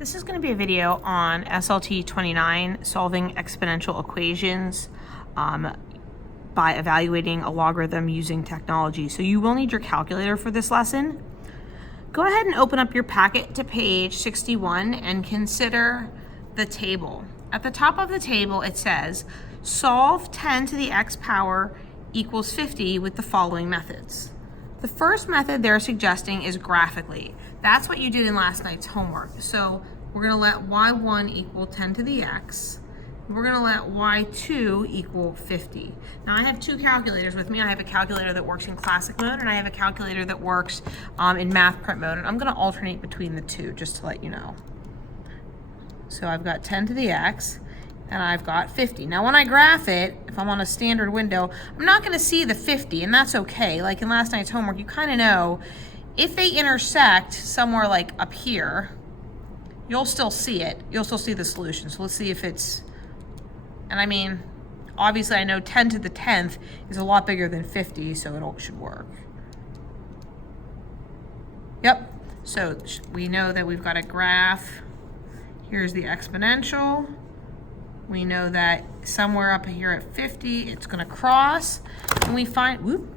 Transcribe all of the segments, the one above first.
This is going to be a video on SLT 29, solving exponential equations by evaluating a logarithm using technology. So you will need your calculator for this lesson. Go ahead and open up your packet to page 61 and consider the table. At the top of the table it says, solve 10 to the x power equals 50 with the following methods. The first method they're suggesting is graphically. That's what you did in last night's homework. So we're going to let y1 equal 10 to the x. We're going to let y2 equal 50. Now I have two calculators with me. I have a calculator that works in classic mode and I have a calculator that works in math prep mode. And I'm going to alternate between the two just to let you know. So I've got 10 to the x and I've got 50. Now when I graph it, if I'm on a standard window, I'm not going to see the 50, and that's okay. Like in last night's homework, you kind of know if they intersect somewhere like up here, you'll still see it. You'll still see the solution. So let's see if it's, and I mean, obviously I know 10 to the 10th is a lot bigger than 50, so it should work. Yep, so we know that we've got a graph. Here's the exponential. We know that somewhere up here at 50, it's gonna cross, and we find,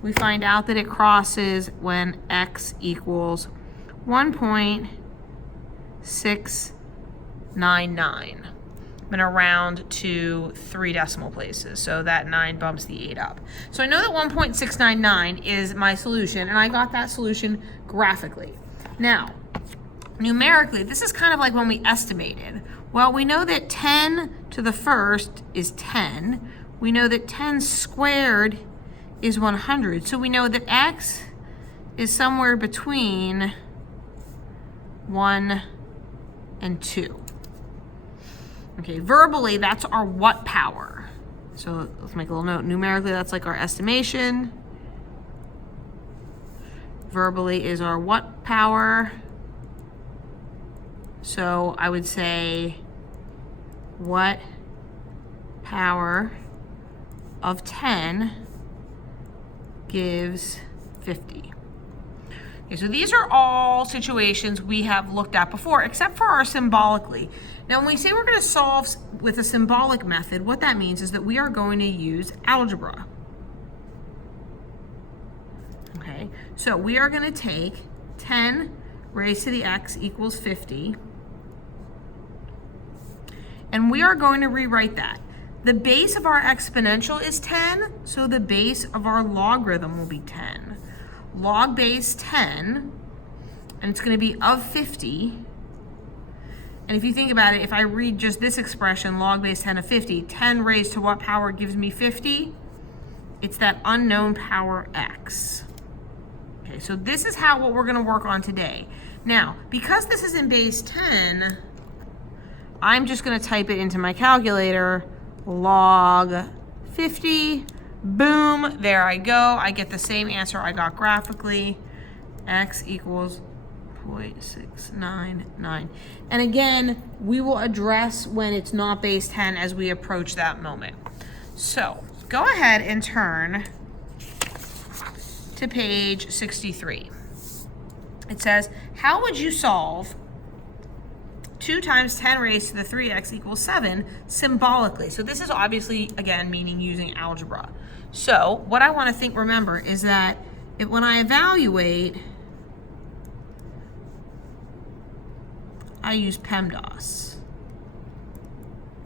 we find out that it crosses when x equals 1.699. I'm gonna round to 3 decimal places, so that 9 bumps the 8 up. So I know that 1.699 is my solution, and I got that solution graphically. Now, numerically, this is kind of like when we estimated. Well, we know that 10 to the first is 10. We know that 10 squared is 100. So we know that x is somewhere between 1 and 2. Okay, verbally, that's our what power. So let's make a little note. Numerically, that's like our estimation. Verbally is our what power. So I would say what power of 10 gives 50. Okay, so these are all situations we have looked at before, except for our symbolically. Now, when we say we're going to solve with a symbolic method, what that means is that we are going to use algebra. Okay, so we are going to take 10 raised to the x equals 50, and we are going to rewrite that. The base of our exponential is 10, so the base of our logarithm will be 10. Log base 10, and it's going to be of 50. And if you think about it, if I read just this expression, log base 10 of 50, 10 raised to what power gives me 50? It's that unknown power x. Okay, so this is what we're going to work on today. Now, because this is in base 10, I'm just going to type it into my calculator, log 50, boom, there I go. I get the same answer I got graphically, x equals 0.699. And again, we will address when it's not base 10 as we approach that moment. So go ahead and turn to page 63. It says, how would you solve 2 times 10 raised to the 3x equals 7 symbolically? So this is obviously, again, meaning using algebra. So what I want to remember is that when I evaluate, I use PEMDAS,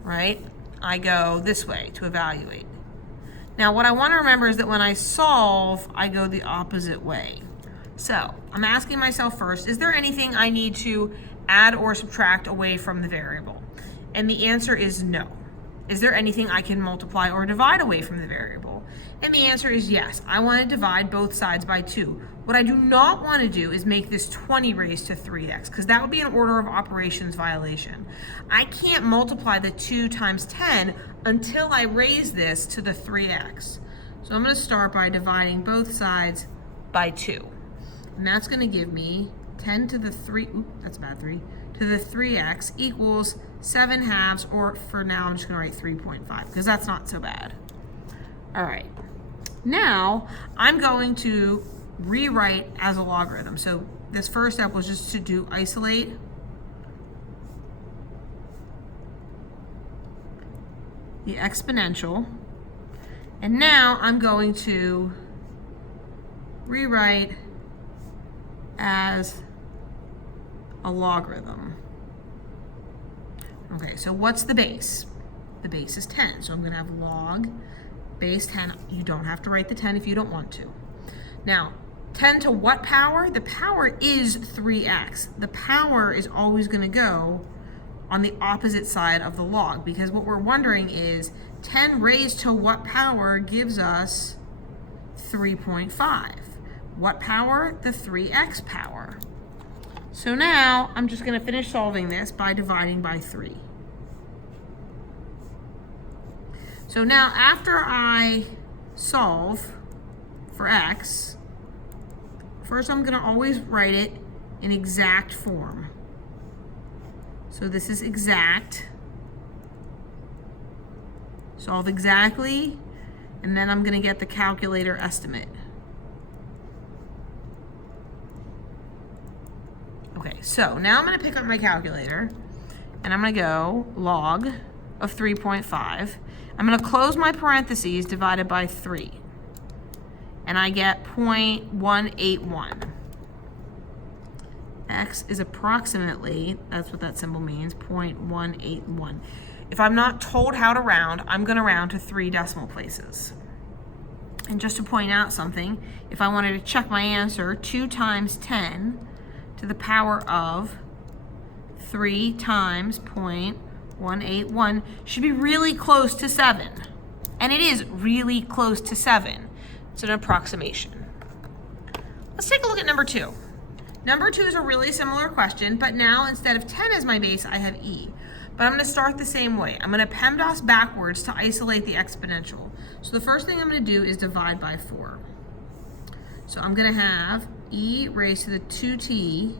right? I go this way to evaluate. Now what I want to remember is that when I solve, I go the opposite way. So I'm asking myself first, is there anything I need to add or subtract away from the variable? And the answer is no. Is there anything I can multiply or divide away from the variable? And the answer is yes. I want to divide both sides by 2. What I do not want to do is make this 20 raised to 3x, because that would be an order of operations violation. I can't multiply the 2 times 10 until I raise this to the 3x. So I'm going to start by dividing both sides by 2. And that's going to give me 10 to the 3, to the 3x equals 7 halves, or for now I'm just going to write 3.5 because that's not so bad. All right, now I'm going to rewrite as a logarithm. So this first step was just to do isolate the exponential. And now I'm going to rewrite as a logarithm. Okay, so what's the base? The base is 10, so I'm going to have log base 10. You don't have to write the 10 if you don't want to. Now, 10 to what power? The power is 3x. The power is always going to go on the opposite side of the log, because what we're wondering is 10 raised to what power gives us 3.5. What power? The 3x power. So now I'm just going to finish solving this by dividing by 3. So now after I solve for x, first I'm going to always write it in exact form. So this is exact. Solve exactly, and then I'm going to get the calculator estimate. Okay, so now I'm going to pick up my calculator, and I'm going to go log of 3.5. I'm going to close my parentheses divided by 3, and I get 0.181. X is approximately, that's what that symbol means, 0.181. If I'm not told how to round, I'm going to round to 3 decimal places. And just to point out something, if I wanted to check my answer, 2 times 10 to the power of 3 times 0.181 should be really close to 7. And it is really close to 7. It's an approximation. Let's take a look at number 2. Number 2 is a really similar question, but now instead of 10 as my base, I have e. But I'm going to start the same way. I'm going to PEMDAS backwards to isolate the exponential. So the first thing I'm going to do is divide by 4. So I'm going to have e raised to the 2t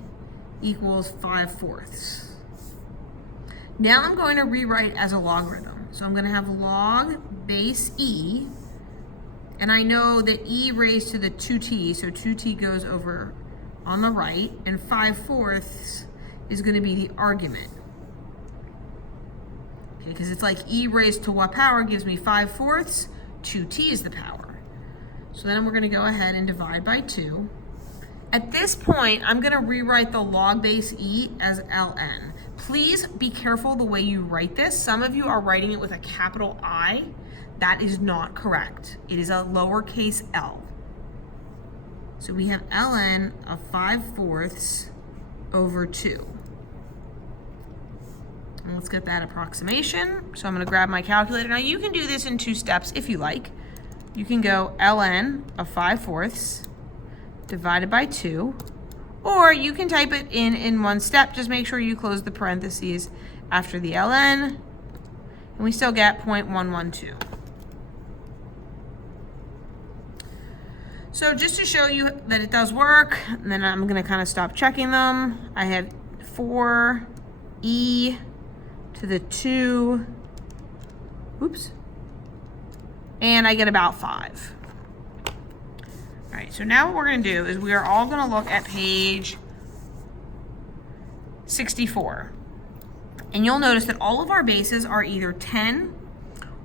equals 5/4. Now I'm going to rewrite as a logarithm. So I'm going to have log base e, and I know that e raised to the 2t, so 2t goes over on the right, and 5/4 is going to be the argument. Okay, because it's like e raised to what power gives me 5/4, 2t is the power. So then we're going to go ahead and divide by 2. At this point, I'm going to rewrite the log base e as ln. Please be careful the way you write this. Some of you are writing it with a capital I. That is not correct. It is a lowercase l. So we have ln of 5/4 over 2. And let's get that approximation. So I'm going to grab my calculator. Now you can do this in 2 steps if you like. You can go ln of 5/4 divided by 2, or you can type it in 1 step. Just make sure you close the parentheses after the ln, and we still get 0.112. So just to show you that it does work, and then I'm going to kind of stop checking them. I have 4e to the 2, oops, and I get about 5. All right, so now what we're going to do is we are all going to look at page 64. And you'll notice that all of our bases are either 10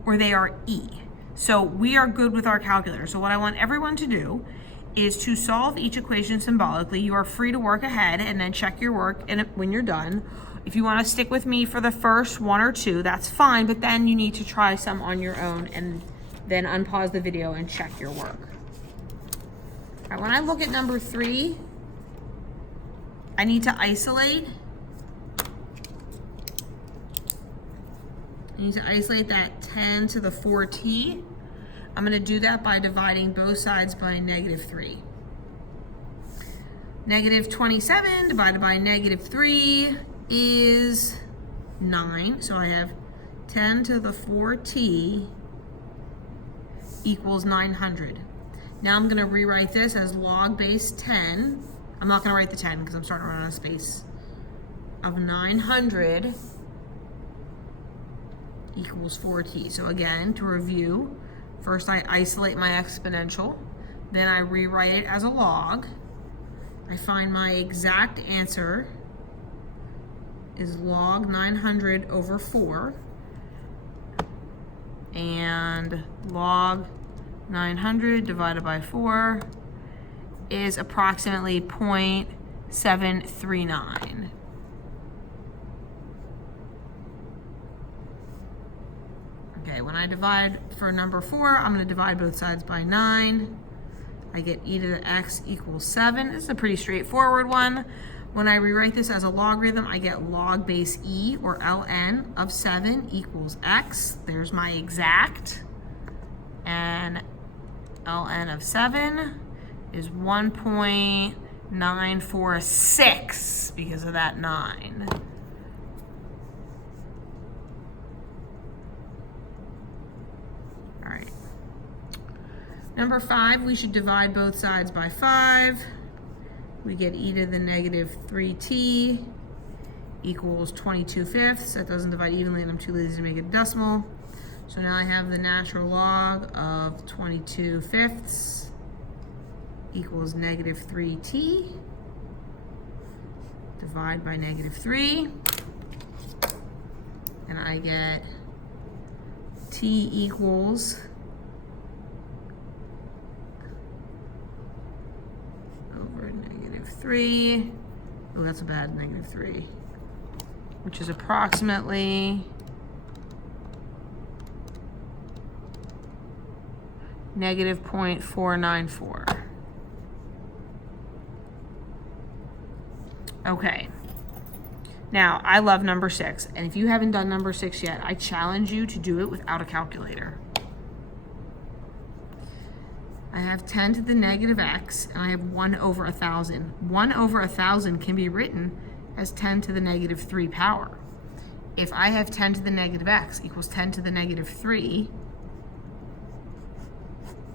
or they are e. So we are good with our calculator. So what I want everyone to do is to solve each equation symbolically. You are free to work ahead and then check your work and when you're done. If you want to stick with me for the first 1 or 2, that's fine, but then you need to try some on your own and then unpause the video and check your work. All right, when I look at number 3, I need to isolate. I need to isolate that 10 to the 4t. I'm going to do that by dividing both sides by -3. -27 divided by -3 is 9. So I have 10 to the 4t equals 900. Now I'm going to rewrite this as log base 10. I'm not going to write the 10 because I'm starting to run out of space. Of 900 equals 4t. So again, to review, first I isolate my exponential then I rewrite it as a log. I find my exact answer is log 900 over 4. And log 900 divided by 4 is approximately 0.739. Okay, when I divide for number 4, I'm going to divide both sides by 9. I get e to the x equals 7. This is a pretty straightforward one. When I rewrite this as a logarithm, I get log base e, or ln, of 7 equals x. There's my exact. And ln of 7 is 1.946 because of that 9. All right. Number 5, we should divide both sides by 5. We get e to the negative 3t equals 22/5. That doesn't divide evenly, and I'm too lazy to make it a decimal. So now I have the natural log of 22/5 equals negative 3t. Divide by negative 3. And I get t equals over negative 3. Oh, that's a bad negative 3. Which is approximately negative 0.494. Okay. Now, I love number 6, and if you haven't done number 6 yet, I challenge you to do it without a calculator. I have 10 to the negative x, and I have 1 over 1,000. 1 over 1,000 can be written as 10 to the negative 3 power. If I have 10 to the negative x equals 10 to the negative 3,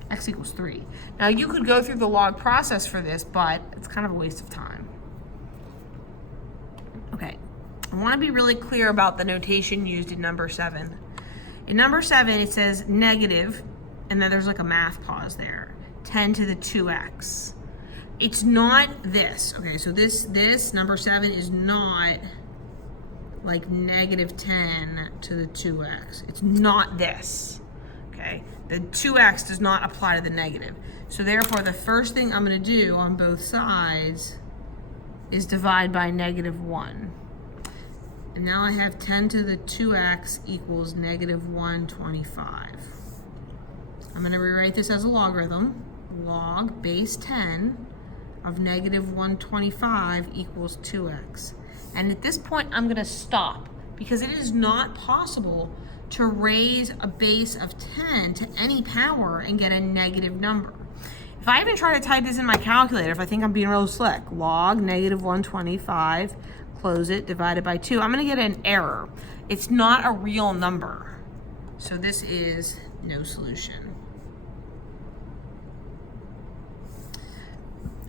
x equals 3. Now, you could go through the log process for this, but it's kind of a waste of time. Okay, I want to be really clear about the notation used in number 7. In number 7, it says negative, and then there's like a math pause there, 10 to the 2x. It's not this. Okay, so this number 7 is not like negative 10 to the 2x. It's not this. Okay, the 2x does not apply to the negative. So therefore, the first thing I'm going to do on both sides is divide by negative 1. And now I have 10 to the 2x equals negative 125. I'm going to rewrite this as a logarithm. Log base 10 of negative 125 equals 2x. And at this point, I'm going to stop because it is not possible to raise a base of 10 to any power and get a negative number. If I even try to type this in my calculator, if I think I'm being real slick, log negative 125, close it, divided by 2, I'm going to get an error. It's not a real number. So this is no solution.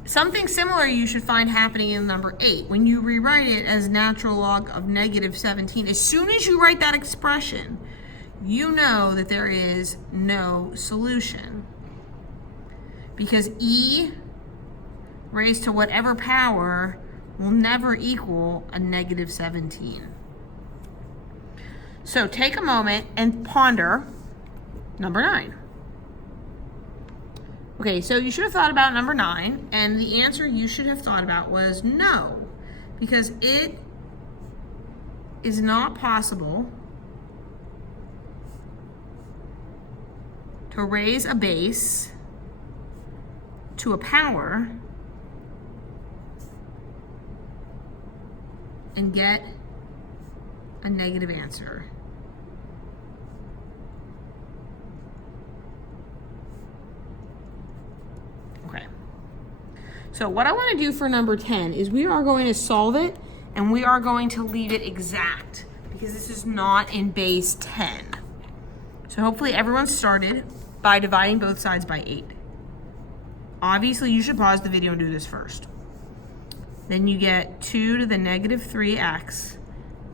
Something similar you should find happening in number 8. When you rewrite it as natural log of negative 17, as soon as you write that expression, you know that there is no solution. Because e raised to whatever power will never equal a negative 17. So take a moment and ponder number 9. Okay, so you should have thought about number 9, and the answer you should have thought about was no, because it is not possible to raise a base to a power and get a negative answer. Okay. So what I want to do for number 10 is we are going to solve it and we are going to leave it exact because this is not in base 10. So hopefully everyone started by dividing both sides by 8. Obviously you should pause the video and do this first. Then you get 2 to the negative 3x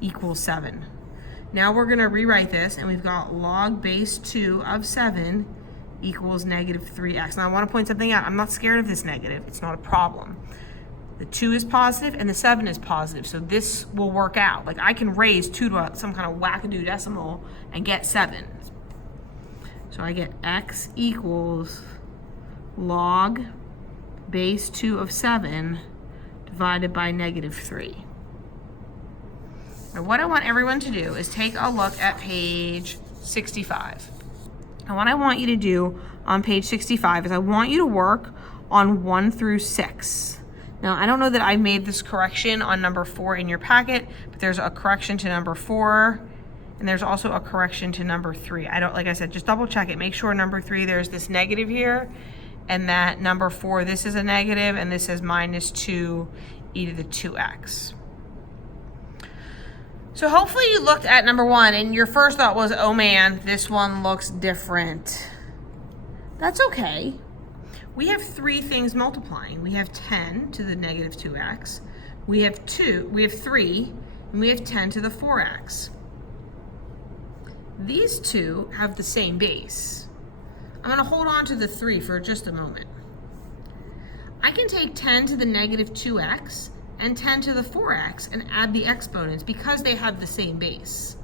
equals 7. Now we're going to rewrite this, and we've got log base 2 of 7 equals negative 3x. Now I want to point something out. I'm not scared of this negative. It's not a problem. The 2 is positive and the 7 is positive, so this will work out. Like I can raise 2 to some kind of wackadoo decimal and get 7. So I get x equals log base 2 of 7 divided by negative 3. Now what I want everyone to do is take a look at page 65. And what I want you to do on page 65 is I want you to work on 1 through 6. Now, I don't know that I made this correction on number 4 in your packet, but there's a correction to number 4, and there's also a correction to number 3. Like I said, just double check it. Make sure number 3, there's this negative here, and that number 4, this is a negative, and this is minus 2 e to the 2x. So hopefully you looked at number 1, and your first thought was, oh man, this one looks different. That's okay. We have 3 things multiplying. We have 10 to the negative 2x, we have 3, and we have 10 to the 4x. These two have the same base. I'm going to hold on to the 3 for just a moment. I can take 10 to the negative 2x and 10 to the 4x and add the exponents because they have the same base.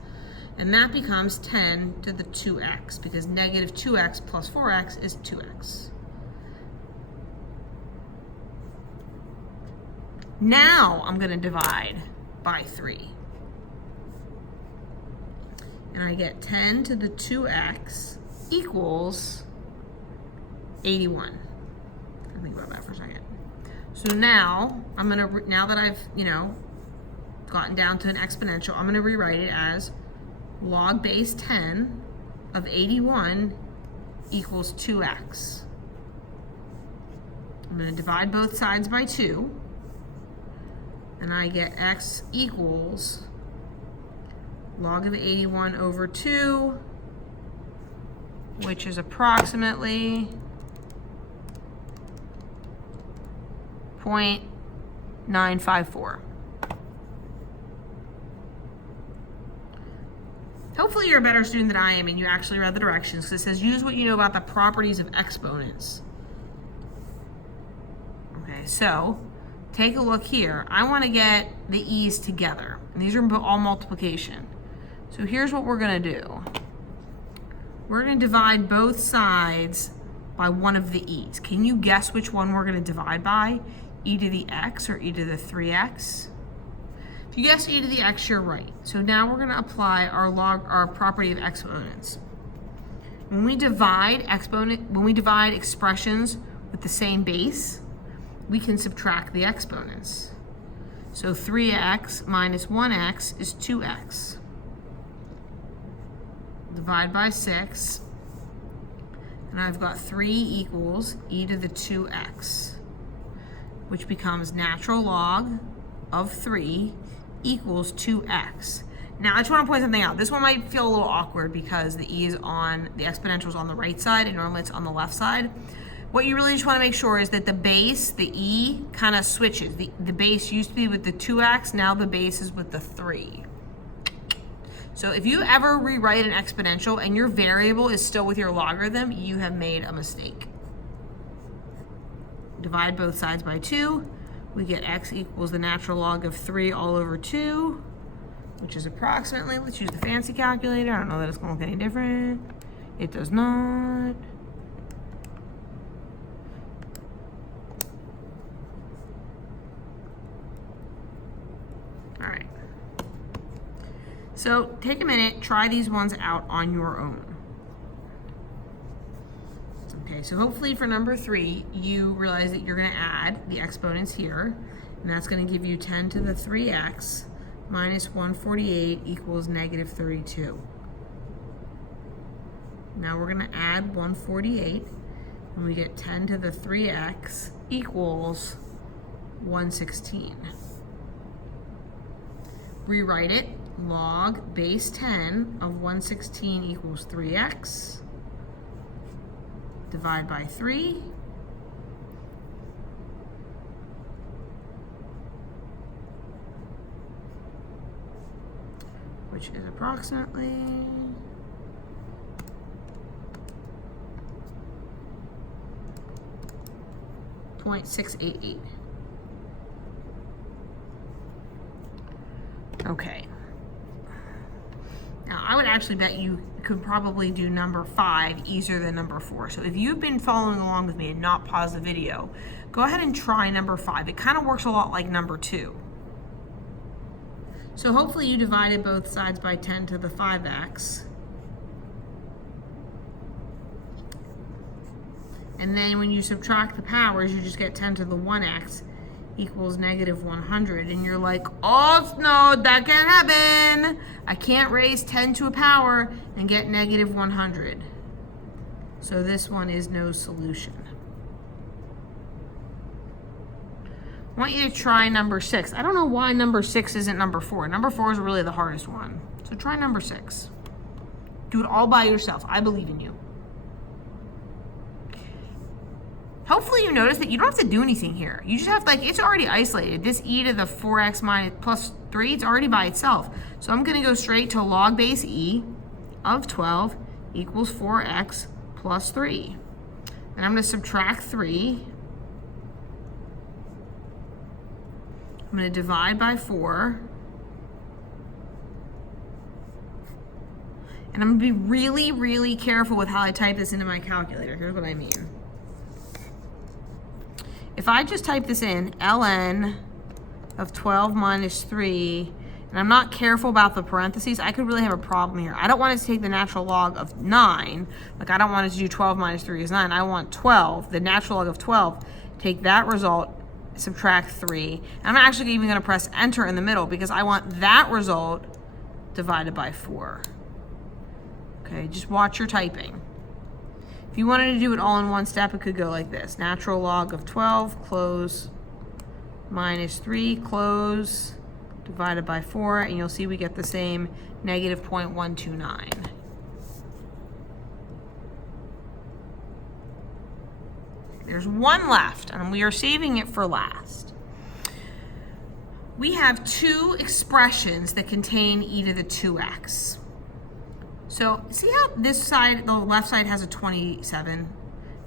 And that becomes 10 to the 2x because negative 2x plus 4x is 2x. Now I'm going to divide by 3. And I get 10 to the 2x equals 81. Think about that for a second. So now I'm going to, now that I've, gotten down to an exponential, I'm going to rewrite it as log base 10 of 81 equals 2x. I'm going to divide both sides by 2. And I get x equals log of 81 over 2, which is approximately 0.954. Hopefully you're a better student than I am and you actually read the directions, because it says use what you know about the properties of exponents. Okay, so take a look here. I want to get the e's together. And these are all multiplication. So here's what we're going to do. We're going to divide both sides by one of the e's. Can you guess which one we're going to divide by? E to the x or e to the 3x? If you guess e to the x, you're right. So now we're going to apply our property of exponents. When we divide expressions with the same base, we can subtract the exponents. So 3x minus 1x is 2x. Divide by 6, and I've got 3 equals e to the 2x, which becomes natural log of 3 equals 2x. Now I just want to point something out. This one might feel a little awkward because the e is on, the exponential is on the right side and normally it's on the left side. What you really just want to make sure is that the base, the e, kind of switches. The base used to be with the 2x, now the base is with the 3. So if you ever rewrite an exponential and your variable is still with your logarithm, you have made a mistake. Divide both sides by 2. We get x equals the natural log of 3 all over 2, which is approximately, let's use the fancy calculator. I don't know that it's going to look any different. It does not. All right. So take a minute, try these ones out on your own. Okay, so hopefully for number 3, you realize that you're going to add the exponents here, and that's going to give you 10 to the 3x minus 148 equals negative 32. Now we're going to add 148, and we get 10 to the 3x equals 116. Rewrite it. Log base 10 of 116 equals 3x. Divide by 3. Which is approximately 0.688. Okay. Now, I would actually bet you could probably do number 5 easier than number 4. So if you've been following along with me and not pause the video, go ahead and try number 5. It kind of works a lot like number 2. So hopefully you divided both sides by 10 to the 5x. And then when you subtract the powers, you just get 10 to the 1x equals negative 100. And you're like, oh no, that can't happen. I can't raise 10 to a power and get negative 100. So this one is no solution. I want you to try number 6. I don't know why number 6 isn't number 4. Number 4 is really the hardest one. So try number 6. Do it all by yourself. I believe in you. Hopefully you notice that you don't have to do anything here. You just have to, it's already isolated. This e to the 4x minus plus 3, it's already by itself. So I'm going to go straight to log base e of 12 equals 4x plus 3. And I'm going to subtract 3. I'm going to divide by 4. And I'm going to be really, really careful with how I type this into my calculator. Here's what I mean. If I just type this in, ln of 12 minus 3, and I'm not careful about the parentheses, I could really have a problem here. I don't want it to take the natural log of 9. Like, I don't want it to do 12 minus 3 is 9. I want 12, the natural log of 12, take that result, subtract 3. And I'm actually even going to press enter in the middle because I want that result divided by 4. Okay, just watch your typing. If you wanted to do it all in one step, it could go like this. Natural log of 12, close, minus 3, close, divided by 4, and you'll see we get the same negative 0.129. There's one left, and we are saving it for last. We have 2 expressions that contain e to the 2x. So see how this side, the left side has a 27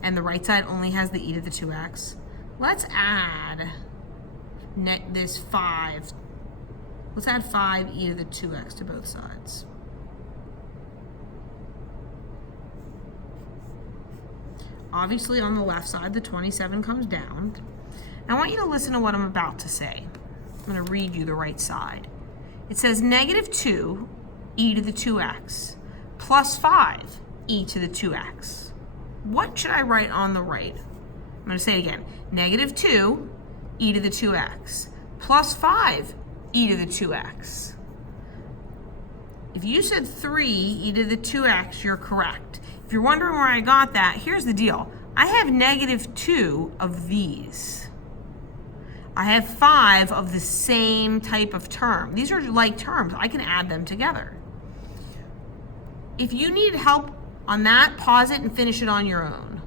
and the right side only has the e to the 2x? Let's add this 5. Let's add 5 e to the 2x to both sides. Obviously on the left side, the 27 comes down. I want you to listen to what I'm about to say. I'm going to read you the right side. It says negative 2 e to the 2x. Plus 5 e to the 2x. What should I write on the right? I'm going to say it again. Negative 2 e to the 2x plus 5 e to the 2x. If you said 3 e to the 2x, you're correct. If you're wondering where I got that, here's the deal. I have negative 2 of these. I have 5 of the same type of term. These are like terms. I can add them together. If you need help on that, pause it and finish it on your own.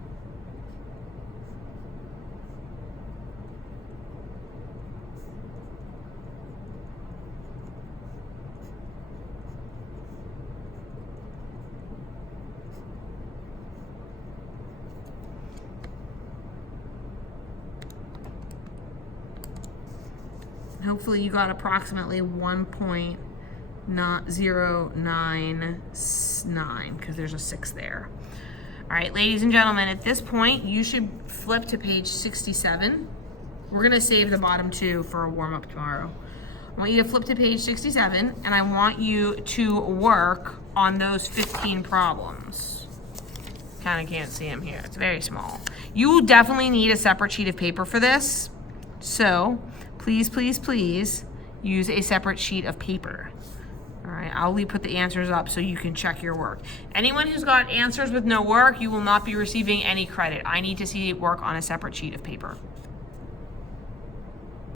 Hopefully you got approximately 1.099 because there's a 6 there. All right, ladies and gentlemen, at this point, you should flip to page 67. We're going to save the bottom 2 for a warm-up tomorrow. I want you to flip to page 67, and I want you to work on those 15 problems. Kind of can't see them here. It's very small. You will definitely need a separate sheet of paper for this. So please, please, please use a separate sheet of paper. All right, I'll put the answers up so you can check your work. Anyone who's got answers with no work, you will not be receiving any credit. I need to see it work on a separate sheet of paper.